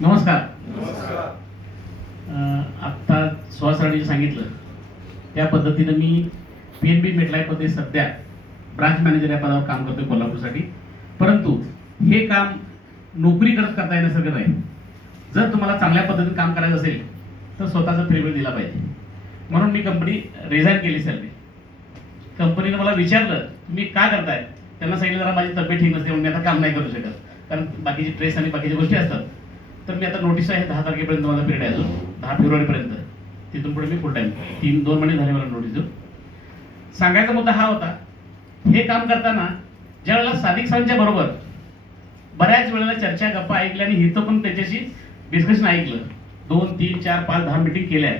नमस्कार. आत्ता सुहास राणेंनी सांगितलं. त्या पद्धतीनं मी पी एन बी मेटलाईफमध्ये सध्या ब्रांच मॅनेजर या पदावर काम करतोय कोल्हापूरसाठी. परंतु हे काम नोकरी करत करता येण्यासारखं नाही. जर तुम्हाला चांगल्या पद्धतीने काम करायचं असेल तर स्वतःचा फ्रीवेळ दिला पाहिजे. म्हणून मी कंपनी रिझाईन केली सर कंपनीनं मला विचारलं तुम्ही का करताय? त्यांना सांगितलं जरा माझी तब्येत ठीक नसते म्हणून मी आता काम नाही करू शकत. कारण बाकीची ट्रेस आणि बाकीच्या गोष्टी असतात. तर मी आता नोटीस आहे दहा तारखेपर्यंत माझा पिरियड आहे अजून. दहा फेब्रुवारीपर्यंत. तिथून पुढे मी फुल टाईम तीन दोन महिने झाले मला नोटीस देऊ सांगायचा मुद्दा हा होता हे काम करताना ज्या वेळेला सादिक सरांच्या बरोबर बऱ्याच वेळेला चर्चा गप्पा ऐकल्या आणि इथं पण त्याच्याशी डिस्कशन ऐकलं. दोन तीन चार पाच दहा मिटिंग केल्या.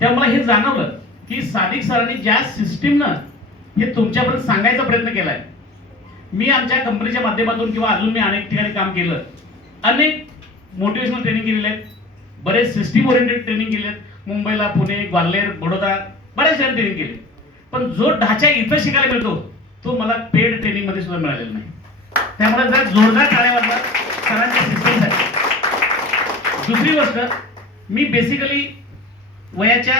तेव्हा मला हे जाणवलं की सादिक सरांनी ज्या सिस्टीमनं हे तुमच्यापर्यंत सांगायचा प्रयत्न केलाय मी आमच्या कंपनीच्या माध्यमातून किंवा अजून मी अनेक ठिकाणी काम केलं. अनेक मोटिवेशनल ट्रेनिंग केलेले आहेत. बरेच सिस्टीम ओरिएंटेड ट्रेनिंग केले आहेत. मुंबईला पुणे ग्वाल्हेर बडोदा बऱ्याच ठिकाणी ट्रेनिंग केले पण जो ढाचा इथं शिकायला मिळतो तो मला पेड ट्रेनिंगमध्ये सुद्धा मिळालेला नाही. त्यामुळे जर जोरदार टाळ्या वाजवा. सरांच्या सिस्टीमसाठी दुसरी गोष्ट मी बेसिकली वयाच्या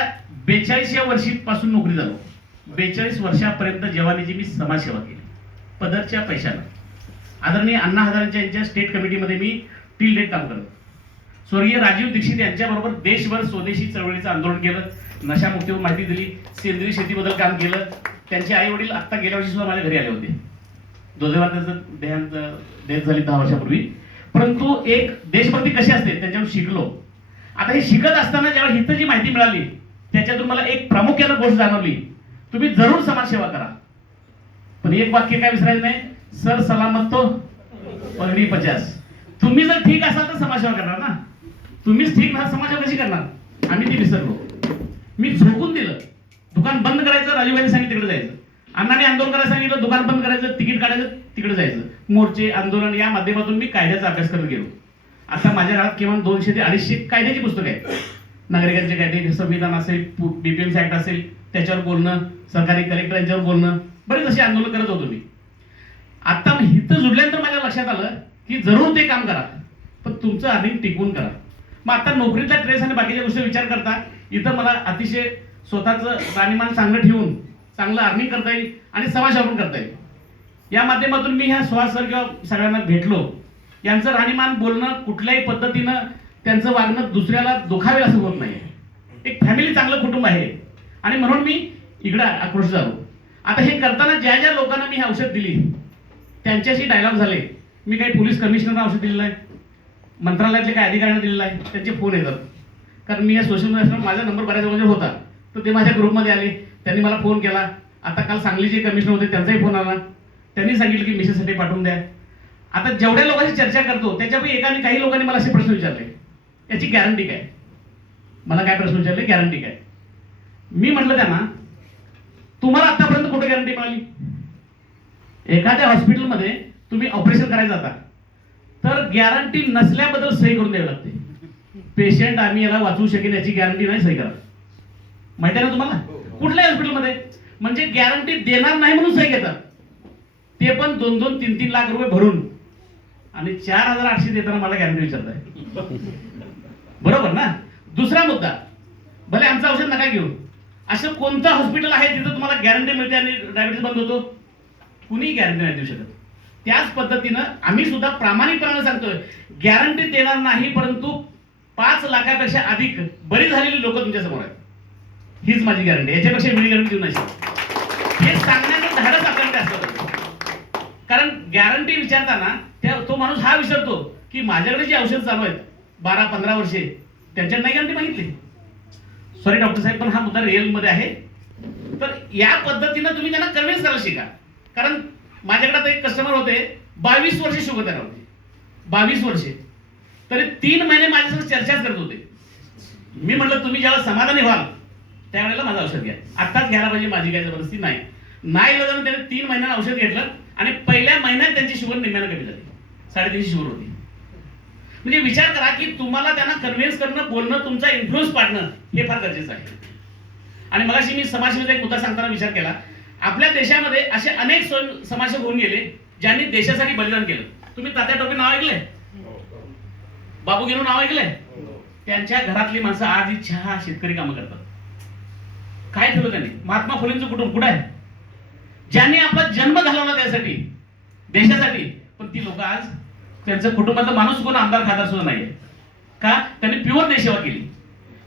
बेचाळीसव्या वर्षीपासून नोकरी झालो. बेचाळीस वर्षापर्यंत जवानीची मी समाजसेवा केली. पदरच्या पैशानं आदरणीय अण्णा हजारांच्या यांच्या स्टेट कमिटीमध्ये मी टिल डेट काम करत स्वर्गीय राजीव दीक्षित यांच्याबरोबर देशभर स्वदेशी चळवळीचं आंदोलन केलं. नशामुक्तीवर माहिती दिली. सेंद्रिय शेतीबद्दल काम केलं. त्यांचे आई वडील आत्ता गेल्या वर्षी सुद्धा माझ्या घरी आले होते. दोघेवर देहांत डेथ झाली दहा वर्षापूर्वी. परंतु एक देशभक्ती कशी असते? त्याच्यावर शिकलो. आता हे शिकत असताना ज्यावेळी हिथं जी माहिती मिळाली त्याच्यातून मला एक प्रामुख्यानं गोष्ट जाणवली. तुम्ही जरूर समाजसेवा करा. पण एक वाक्य काय विसरायचं नाही? सर सलामत तो पगडी पचास तुम्ही जर ठीक असाल तर समाजसेवा करणार ना. तुम्हीच ठीक ना समाजसेवा कशी करणार? आम्ही ते विसरलो. मी झोकून दिलं. दुकान बंद करायचं राजूभाईने सांगितलं तिकडे जायचं. अण्णाने आंदोलन करायला सांगितलं दुकान बंद करायचं तिकीट काढायचं तिकडे जायचं. मोर्चे आंदोलन या माध्यमातून मी कायद्याचा अभ्यास करत गेलो. आता माझ्या घरात किमान दोनशे ते अडीचशे कायद्याची पुस्तकं आहेत. नागरिकांचे कायदे संविधान असेल बीपीएमसी ऍक्ट असेल त्याच्यावर बोलणं सरकारी कलेक्टर यांच्यावर बोलणं बरेच असे आंदोलन करत होतो मी. आता इथं जुडल्यानंतर माझ्या लक्षात आलं की जरूर ते काम करा. पण तुमचं अर्निंग टिकवून करा. मग आता नोकरीतला ट्रेस आणि बाकीच्या गोष्टी विचार करता इथं मला अतिशय स्वतःचं राणीमान चांगलं ठेवून चांगलं अर्निंग करता येईल आणि समाजसेवा करता येईल. या माध्यमातून मी ह्या सुहास सर किंवा सगळ्यांना भेटलो. यांचं राहणीमान बोलणं कुठल्याही पद्धतीनं त्यांचं वागणं दुसऱ्याला दुखावेल असं होत नाही एक फॅमिली चांगलं कुटुंब आहे. आणि म्हणून मी इकडं आक्रोश झालो. आता हे करताना ज्या ज्या लोकांना मी हे औषध दिली त्यांच्याशी डायलॉग झाले. मी काही पोलीस कमिशनरना औषध दिलेलं आहे. मंत्रालयातले काही अधिकाऱ्यांना दिलेलं आहे. त्यांचे फोन येतात. कारण मी या सोशल मीडिया माझा नंबर बऱ्याच लोकांचे होता. तर ते माझ्या ग्रुपमध्ये आले. त्यांनी मला फोन केला. आता काल सांगलीचे कमिशनर होते त्यांचाही फोन आला. त्यांनी सांगितलं की मिशनसाठी पाठवून द्या. आता जेवढ्या लोकांशी चर्चा करतो त्याच्यापैकी एकाने काही लोकांनी मला असे प्रश्न विचारले. याची गॅरंटी काय? मला काय प्रश्न विचारले? गॅरंटी काय? मी म्हटलं त्यांना तुम्हाला आतापर्यंत कुठे गॅरंटी मिळाली? एखाद्या हॉस्पिटलमध्ये तुम्ही ऑपरेशन करायचं जाता. तर गॅरंटी नसल्याबद्दल सही करून द्यावी लागते. पेशंट आम्ही याला वाचवू शकेन याची गॅरंटी नाही सही करा माहिती आहे ना तुम्हाला? कुठल्याही हॉस्पिटलमध्ये म्हणजे गॅरंटी देणार नाही म्हणून सही घेतात. ते पण दोन दोन तीन तीन लाख रुपये भरून. आणि चार हजार आठशे देताना मला गॅरंटी विचारताय. बरोबर ना? दुसरा मुद्दा. भले आमचं औषध नका घेऊ. असं कोणतं हॉस्पिटल आहे जिथं तुम्हाला गॅरंटी मिळते आणि डायबिटीस बंद होतो? कुणी गॅरंटी नाही देऊ शकत. त्याच पद्धतीनं आम्ही सुद्धा प्रामाणिकपणाने सांगतोय गॅरंटी देणार नाही परंतु पाच लाखापेक्षा अधिक बरी झालेली लोक तुमच्यासमोर आहेत. हीच माझी गॅरंटी याच्यापेक्षा मी गॅरंटी देऊ नाही हे सांगण्याचं धाडस आपल्याकडे असतं? कारण गॅरंटी विचारताना त्या तो माणूस हा विचारतो की माझ्याकडे जी औषध चालू आहेत बारा पंधरा वर्षे त्यांच्या नाही गॅरंटी मागितली. सॉरी डॉक्टर साहेब पण हा मुद्दा रिअलमध्ये आहे. तर या पद्धतीनं तुम्ही त्यांना कन्व्हिन्स करायला शिका. कारण माझ्याकडे आता एक कस्टमर होते. बावीस वर्षे शुगर होते बावीस वर्षे. तरी तीन महिने माझ्यासोबत चर्चाच करत होते. मी म्हटलं तुम्ही ज्याला समाधानी व्हाल त्यावेळेला माझं औषध घ्या. आत्ताच घ्यायला पाहिजे माझी काय जबरदस्ती नाही. नाही इलं त्याने तीन महिन्यानं औषध घेतलं आणि पहिल्या महिन्यात त्यांची शुगर निम्म्यानं कमी झाली. साडेतीनशे शुगर होती. म्हणजे विचार करा की तुम्हाला त्यांना कन्व्हिन्स करणं बोलणं तुमचा इन्फ्लुअन्स पाडणं हे फार गरजेचं आहे. आणि मगाशी मी समाजसेवेचा एक मुद्दा सांगताना विचार केला. आपल्या देशामध्ये असे अनेक स्वयं समाजसेवक होऊन गेले ज्यांनी देशासाठी बलिदान केलं. तुम्ही तात्या टोपे नाव ऐकलंय? बाबू गेलो नाव ऐकलंय? त्यांच्या घरातली माणसं आज ही चहा शेतकरी कामं करतात. काय ठेवलं त्यांनी? महात्मा फुलेंचं कुटुंब कुठं आहे? ज्यांनी आपला जन्म घालवला त्यासाठी देशासाठी पण ती लोक आज त्यांचं कुटुंबातला माणूस कोण आमदार खासदार सुद्धा नाहीये. का? त्यांनी प्युअर देशसेवा केली.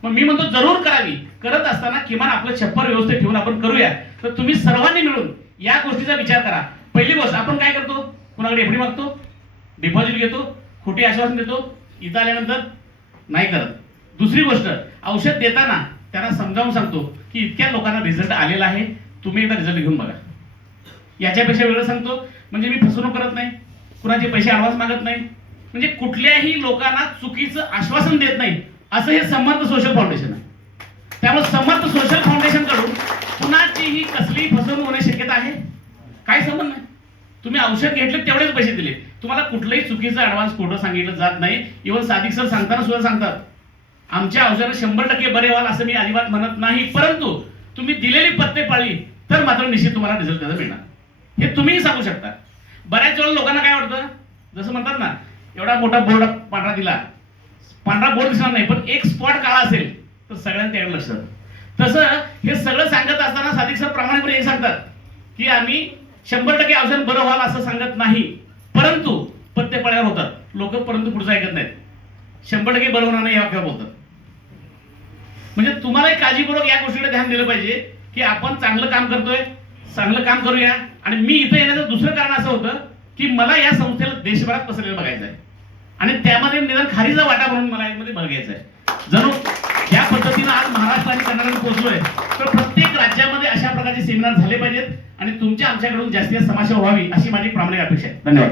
मग मी म्हणतो जरूर करावी. करत असताना किमान आपलं छप्पर व्यवस्थित ठेवून आपण करूया. तर तुम्ही सर्वांनी मिळून या गोष्टीचा विचार करा. पहिली गोष्ट आपण काय करतो? कुणाकडे एफडी मागतो? डिपॉझिट घेतो. खोटी आश्वासन देतो. इथं आल्यानंतर नाही करत. दुसरी गोष्ट औषध देताना त्यांना समजावून सांगतो की इतक्या लोकांना रिझल्ट आलेला आहे. तुम्ही एकदा रिझल्ट घेऊन बघा. याच्यापेक्षा वेगळं सांगतो. म्हणजे मी फसवणूक करत नाही. कुणाचे पैसे ऍडव्हान्स मागत नाही. म्हणजे कुठल्याही लोकांना चुकीचं आश्वासन देत नाही. असं हे समर्थ सोशल फाउंडेशन त्यामुळे समर्थ सोशल फाउंडेशनकडून कुणाचीही कसली फसवणूक होण्याची शक्यता आहे? काय संबंध नाही तुम्ही औषध घेतले तेवढेच पैसे दिले. तुम्हाला कुठलंही चुकीचं ऍडव्हान्स खोटं सांगितलं जात नाही. इव्हन साधिक सर सांगताना सुद्धा सांगतात. आमच्या औषधाने शंभर टक्के बरे व्हाल असं मी अजिबात म्हणत नाही. परंतु तुम्ही दिलेली पत्ते पाळली तर मात्र निश्चित तुम्हाला रिझल्ट त्याचा मिळणार. हे तुम्हीही सांगू शकता. बऱ्याच वेळा लोकांना काय वाटतं? जसं म्हणतात ना एवढा मोठा बोर्ड पांढरा दिला. पांढरा बोर्ड दिसणार नाही पण एक स्पॉट काळा असेल. सगळ्यांना त्याकडे लक्ष तसं हे सगळं सांगत असताना साधिक सर प्रामाणिकपणे हे सांगतात की आम्ही शंभर टक्के औषध बरं व्हाल असं सांगत नाही. परंतु पत्ते पळ्यावर होतात. लोक परंतु पुढचं ऐकत नाहीत. शंभर टक्के बरं होणार नाही या बोलतात. म्हणजे तुम्हाला काळजीपूर्वक या गोष्टीकडे ध्यान दिलं पाहिजे की आपण चांगलं काम करतोय चांगलं काम करूया आणि मी इथं येण्याचं दुसरं कारण असं होतं की मला या संस्थेला देशभरात पसरलेलं बघायचं आहे आणि त्यामध्ये निदान खारीचा वाटा म्हणून मला यामध्ये बघायचं आहे जणू या पद्धतीनं आज महाराष्ट्र आणि कर्नाटक पोहोचलोय तर प्रत्येक राज्यामध्ये अशा प्रकारचे सेमिनार झाले पाहिजेत आणि तुमच्या आमच्याकडून जास्तीत जास्त समाशा व्हावी अशी माझी प्रामाणिक अपेक्षा आहे. धन्यवाद.